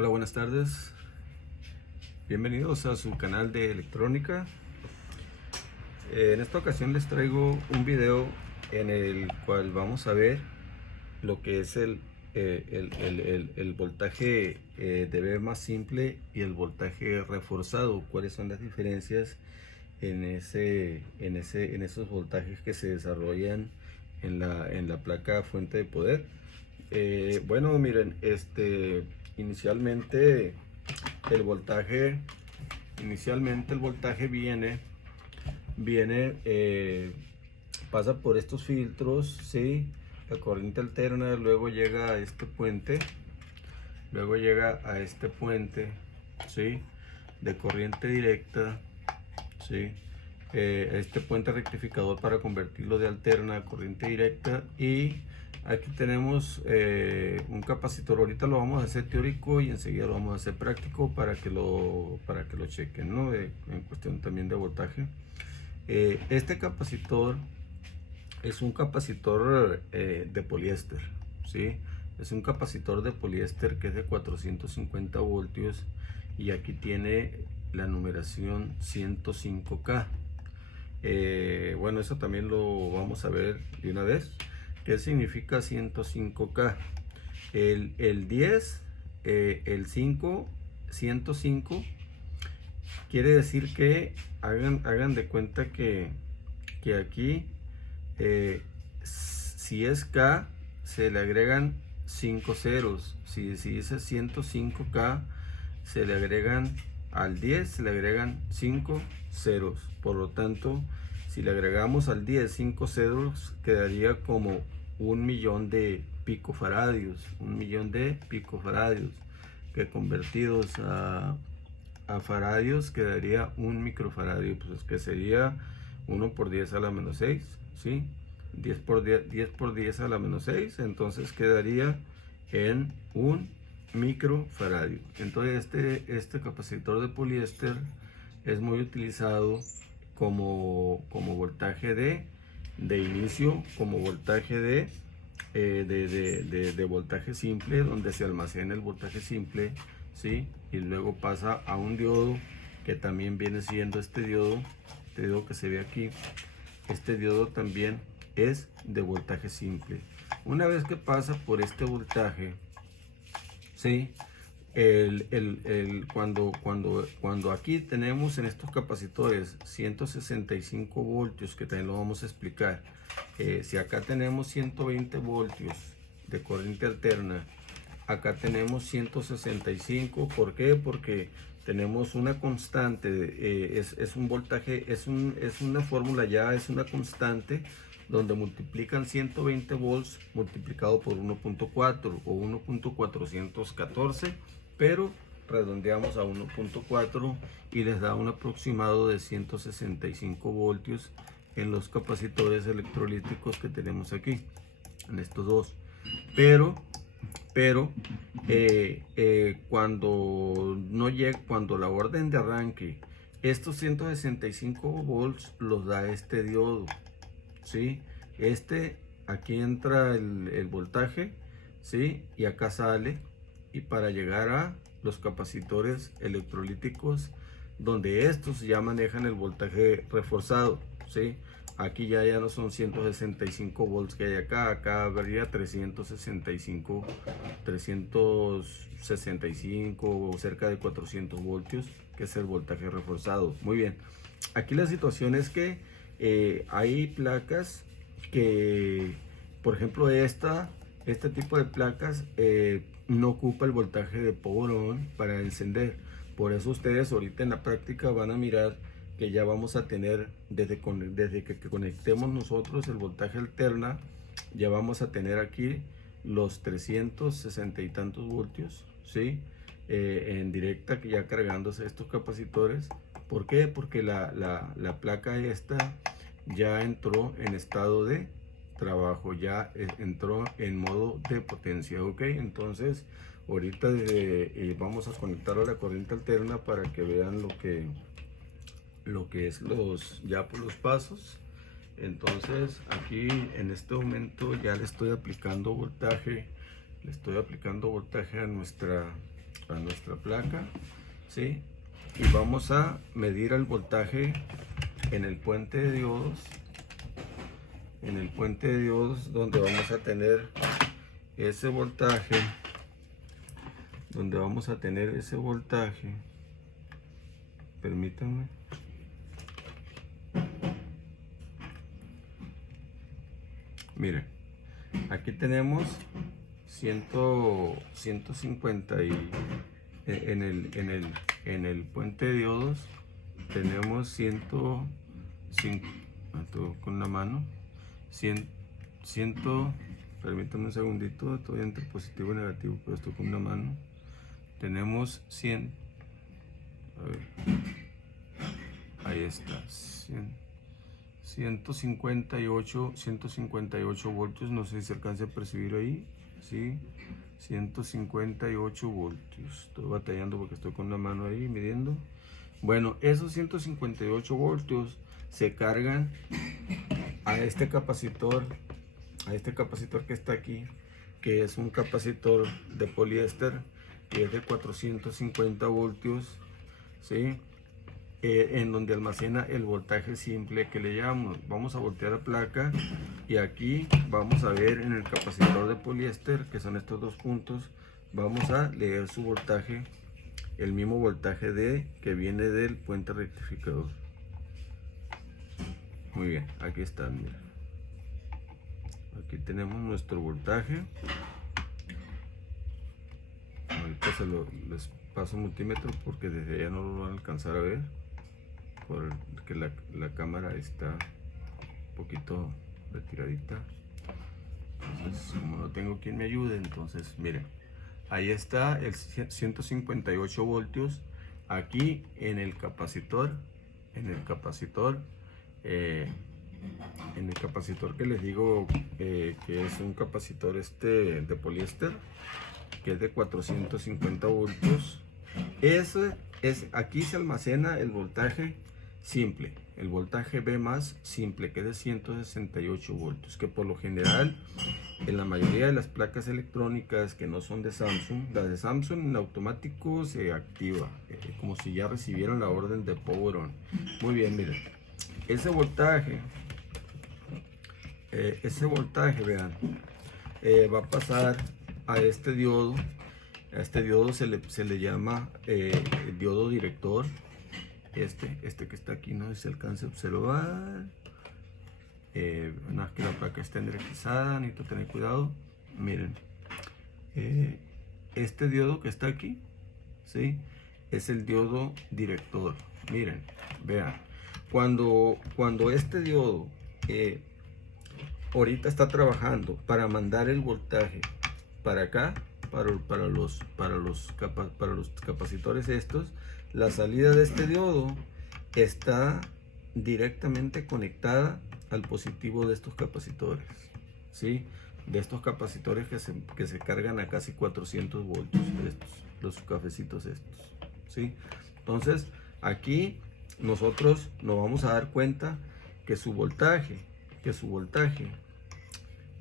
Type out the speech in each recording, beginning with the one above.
Hola, buenas tardes. Bienvenidos a su canal de electrónica. En esta ocasión les traigo un video en el cual vamos a ver lo que es el voltaje de B más simple y el voltaje reforzado. Cuáles son las diferencias en esos voltajes que se desarrollan en la placa fuente de poder. Bueno, miren, inicialmente el voltaje viene pasa por estos filtros, ¿sí? La corriente alterna, luego llega a este puente, ¿sí? De corriente directa, ¿sí? Este puente rectificador para convertirlo de alterna a corriente directa, y aquí tenemos un capacitor. Ahorita lo vamos a hacer teórico y enseguida lo vamos a hacer práctico para que lo chequen, ¿no? En cuestión también de voltaje. Este capacitor es un capacitor de poliéster, ¿sí? Es un capacitor de poliéster que es de 450 voltios y aquí tiene la numeración 105K. Bueno, eso también lo vamos a ver de una vez. ¿Qué significa 105K? El 10, el 5, 105 quiere decir que hagan de cuenta que aquí si es K se le agregan 5 ceros. Si dice 105K, se le agregan al 10, se le agregan 5 ceros. Por lo tanto, si le agregamos al 10 5 ceros, quedaría como 1.000.000 de picofaradios. 1.000.000 de picofaradios, que convertidos a faradios quedaría 1 microfaradio, pues que sería 1 por 10 a la menos 6, ¿sí? 10 por 10 a la menos 6, entonces quedaría en 1 microfaradio. Entonces este capacitor de poliéster es muy utilizado como voltaje de inicio, como voltaje de voltaje simple, donde se almacena el voltaje simple, ¿sí? Y luego pasa a un diodo, que también viene siendo este diodo que se ve aquí. Este diodo también es de voltaje simple. Una vez que pasa por este voltaje, ¿sí? Cuando aquí tenemos en estos capacitores 165 voltios, que también lo vamos a explicar, si acá tenemos 120 voltios de corriente alterna, acá tenemos 165. ¿Por qué? Porque tenemos una constante, es un voltaje, es una fórmula, ya es una constante donde multiplican 120 volts multiplicado por 1.4 o 1.414, pero redondeamos a 1.4 y les da un aproximado de 165 voltios en los capacitores electrolíticos que tenemos aquí, en estos dos. Pero cuando no llega, cuando la orden de arranque, estos 165 volts los da este diodo, ¿sí? Aquí entra el voltaje, ¿sí? Y acá sale, y para llegar a los capacitores electrolíticos, donde estos ya manejan el voltaje reforzado, ¿sí? Aquí ya no son 165 volts que hay acá habría 365 o cerca de 400 voltios, que es el voltaje reforzado. Muy bien, aquí la situación es que hay placas que, por ejemplo, este tipo de placas no ocupa el voltaje de power on para encender. Por eso ustedes ahorita en la práctica van a mirar que ya vamos a tener, desde que conectemos nosotros el voltaje alterna, ya vamos a tener aquí los 360 y tantos voltios, ¿sí? En directa, que ya cargándose estos capacitores. ¿Por qué? Porque la placa esta ya entró en estado de trabajo, ya entró en modo de potencia, ¿ok? Entonces ahorita vamos a conectar a la corriente alterna para que vean lo que es por los pasos. Entonces aquí en este momento ya le estoy aplicando voltaje a nuestra placa, ¿sí? Y vamos a medir el voltaje en el puente de diodos, donde vamos a tener ese voltaje, permítanme. Miren, aquí tenemos 150 y en el puente de diodos tenemos 105 con una mano 100, permítanme un segundito, estoy entre positivo y negativo, pero esto con una mano tenemos 100, a ver, ahí está, 158 voltios, no sé si se alcanza a percibir ahí, ¿sí? 158 voltios, estoy batallando porque estoy con una mano ahí midiendo. Bueno, esos 158 voltios se cargan a este capacitor que está aquí, que es un capacitor de poliéster, que es de 450 voltios, ¿sí? En donde almacena el voltaje simple que le llamamos. Vamos a voltear la placa y aquí vamos a ver en el capacitor de poliéster, que son estos dos puntos, vamos a leer su voltaje, el mismo voltaje que viene del puente rectificador. Muy bien, aquí está, mira. Aquí tenemos nuestro voltaje. Ahorita les paso multímetro porque desde allá no lo van a alcanzar a ver, porque la cámara está un poquito retiradita. Entonces, como no tengo quien me ayude, entonces miren, ahí está el 158 voltios aquí en el capacitor, que les digo que es un capacitor de poliéster, que es de 450 voltios. Aquí se almacena el voltaje simple, el voltaje B más simple, que es de 168 voltios, que por lo general en la mayoría de las placas electrónicas que no son de Samsung, las de Samsung en automático se activa, como si ya recibieran la orden de power on. Muy bien, miren, ese voltaje, vean, va a pasar a este diodo. A este diodo se le llama el diodo director. Este que está aquí, no sé si se alcanza a observar. Una vez que la placa está energizada, necesito tener cuidado. Miren, este diodo que está aquí, ¿sí? Es el diodo director. Miren, vean, cuando este diodo ahorita está trabajando para mandar el voltaje para acá, para los capacitores estos, la salida de este diodo está directamente conectada al positivo de estos capacitores, ¿sí? De estos capacitores que se cargan a casi 400 voltios, los cafecitos estos, ¿sí? Entonces aquí nosotros nos vamos a dar cuenta que su voltaje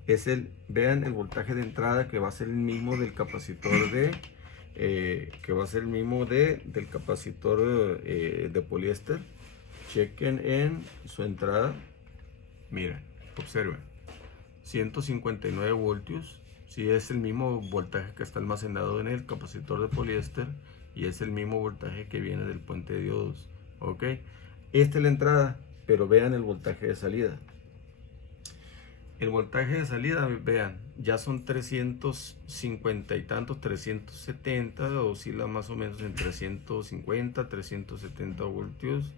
es vean el voltaje de entrada, que va a ser el mismo del capacitor del capacitor de poliéster. Chequen en su entrada, miren, observen, 159 voltios, si es el mismo voltaje que está almacenado en el capacitor de poliéster y es el mismo voltaje que viene del puente de diodos, ok. Esta es la entrada, pero vean el voltaje de salida. El voltaje de salida, vean, ya son 350 y tantos, 370, oscila más o menos en 350, 370 voltios.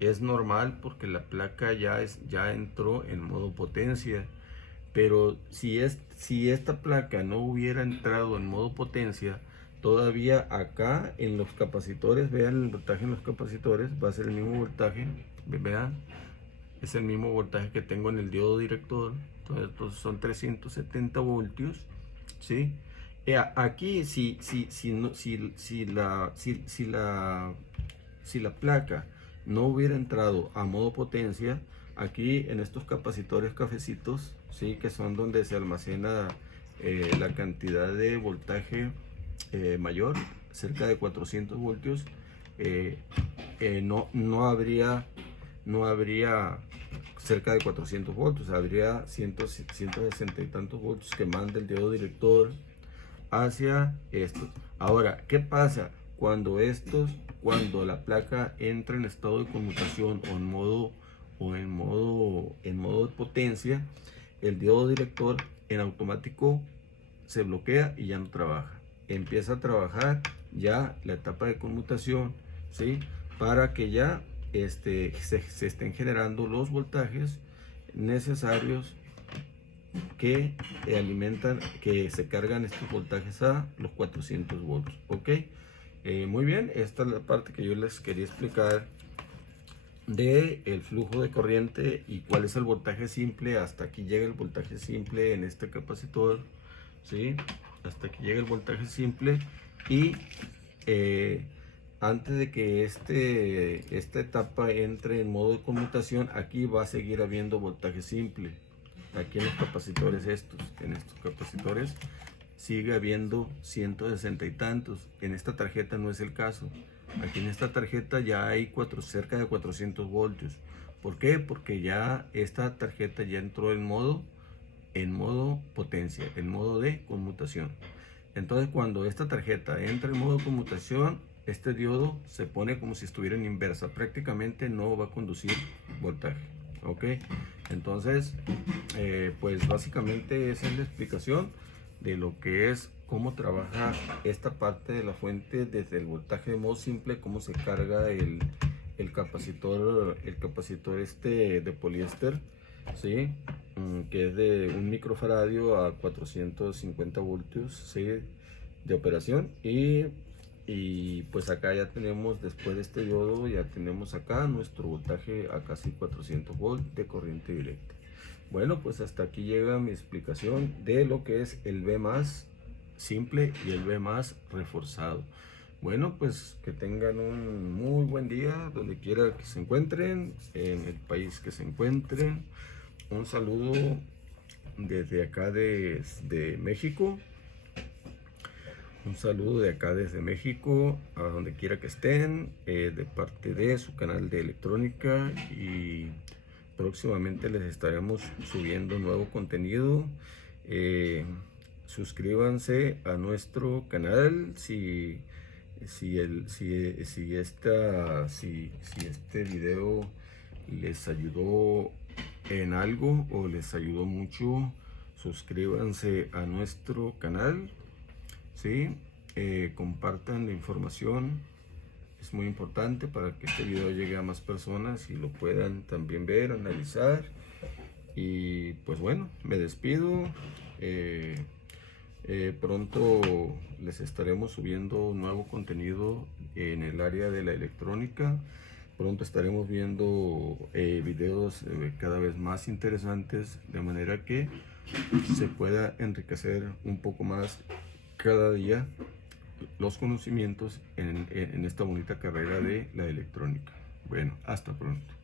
Es normal porque la placa ya entró en modo potencia. Pero si esta placa no hubiera entrado en modo potencia, todavía acá en los capacitores, vean el voltaje en los capacitores, va a ser el mismo voltaje, vean, es el mismo voltaje que tengo en el diodo director. Entonces son 370 voltios, ¿sí? Aquí si la placa no hubiera entrado a modo potencia, aquí en estos capacitores cafecitos, ¿sí? Que son donde se almacena la cantidad de voltaje mayor, cerca de 400 voltios, no habría cerca de 400 voltios, habría 160 y tantos voltios que manda el diodo director hacia estos. Ahora, ¿qué pasa cuando la placa entra en estado de conmutación o en modo de potencia? El diodo director en automático se bloquea y ya no trabaja. Empieza a trabajar ya la etapa de conmutación, ¿sí? Para que ya se estén generando los voltajes necesarios que alimentan, que se cargan estos voltajes a los 400 volts. Ok, muy bien, esta es la parte que yo les quería explicar de el flujo de corriente y cuál es el voltaje simple. Hasta aquí llega el voltaje simple en este capacitor, ¿sí? Hasta aquí llega el voltaje simple. Y antes de que esta etapa entre en modo de conmutación, aquí va a seguir habiendo voltaje simple. Aquí en los capacitores en estos capacitores sigue habiendo 160 y tantos. En esta tarjeta no es el caso. Aquí en esta tarjeta ya hay cerca de 400 voltios. ¿Por qué? Porque ya esta tarjeta ya entró en modo potencia, en modo de conmutación. Entonces, cuando esta tarjeta entra en modo conmutación, este diodo se pone como si estuviera en inversa. Prácticamente no va a conducir voltaje. Ok, entonces pues básicamente esa es la explicación de lo que es cómo trabaja esta parte de la fuente desde el voltaje de modo simple, cómo se carga el capacitor de poliéster, ¿sí? Que es de 1 microfaradio a 450 voltios, ¿sí? De operación. Y pues acá ya tenemos, después de este diodo, ya tenemos acá nuestro voltaje a casi 400 volts de corriente directa. Bueno, pues hasta aquí llega mi explicación de lo que es el V+ simple y el V+ reforzado. Bueno, pues que tengan un muy buen día donde quiera que se encuentren, en el país que se encuentren. Un saludo desde acá de México. Un saludo de acá desde México, a donde quiera que estén, de parte de su canal de electrónica, y próximamente les estaremos subiendo nuevo contenido. Suscríbanse a nuestro canal si este video les ayudó en algo o les ayudó mucho. Suscríbanse a nuestro canal, ¿sí? Compartan la información, es muy importante para que este video llegue a más personas y lo puedan también ver, analizar. Y pues bueno, me despido. Pronto les estaremos subiendo nuevo contenido en el área de la electrónica. Pronto estaremos viendo videos cada vez más interesantes, de manera que se pueda enriquecer un poco más cada día los conocimientos en esta bonita carrera de la electrónica. Bueno, hasta pronto.